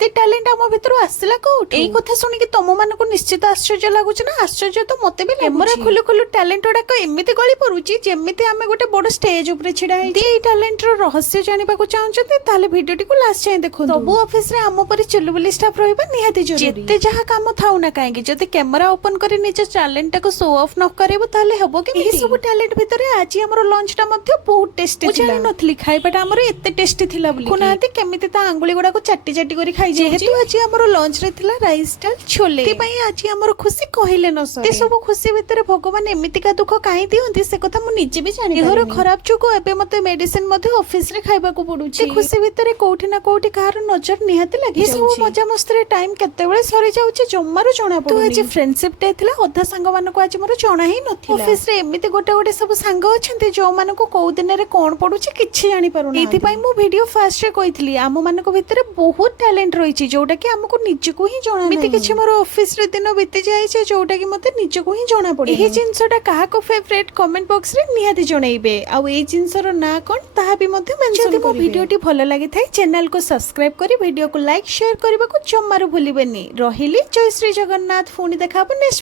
एते टैलेंट आम भितर आसला कोठू एई कथा सुनी कि तुम मानको निश्चित आश्चर्य लागुछ ना आश्चर्य तो मते भी कैमरा खुलु खुलु टैलेंट उडाक एमिति गळी परुची जेमिति आमे गोटे बड़ स्टेज ऊपर छिडा है एई टैलेंट रो रहस्य जानिबा को चाहउछते ताले वीडियोटी को लास्ट जाय देखो सब ऑफिस रे आम परि चुलबुली स्टाफ रहबा निहाती जरूरी जेते जहा काम थाउ ना काहेकि जदि कैमरा ओपन करे निज टैलेंट को शो ऑफ न करेबो ताले हबो कि एही सब टैलेंट भितर आज हमर लंच टा मध्ये बहुत टेस्टी थिला जानि नथली खाइबाटा हमर एते टेस्टी थिला बोली कोनाती केमिति ता आंगुली गुडा को चाटी चाटी करी खाइ जेहेतु आज हमर लंच रे थिला राइस डाल छोले ते पई आज हमर खुशी कहिले न सरे ते सब खुशी भितर भगवान एमिति का दुख काहे दियंती से कथा मु निजे भी जानि देहर खराब चुको एबे मते मेडिसिन मध्ये ऑफिस रे खाइबा को पडुची खुशी भितर कोठी ना कोठी कार नजर निहाती लागि सब मजा मस्ती रे टाइम केते बेले सरी जाउची जम्मारो जणा पडु तू आज फ्रेंडशिप डे थिला अधा संग मान को आज मोर जणा ही नथिला ऑफिस रे एमिति गोटे गोटे सब संग अछंती जो मान को को दिन रे कोन पडुची किछि जानि पारु ना एथि पई मु वीडियो फास्ट रे कहितली आम मान को भितर बहुत टैलेंट रहिछि जोटा कि हमको निजको ही जणा मिति किछि मोर ऑफिस रे दिन बीती जाय छै जोटा कि मते निजको ही जणा पडे एही जिंसटा काहा को फेवरेट कमेंट बॉक्स रे निहाती जणैबे आ एई जिंसर ना कोन ताहा भी मते मेंशन करिवे जदि वीडियोटी भलो लागि थाय चैनल को सब्सक्राइब करी वीडियो को लाइक शेयर करबा को जम्मारो भूलिबेनी रहिली जय श्री जगन्नाथ फोनी देखाबो नेक्स्ट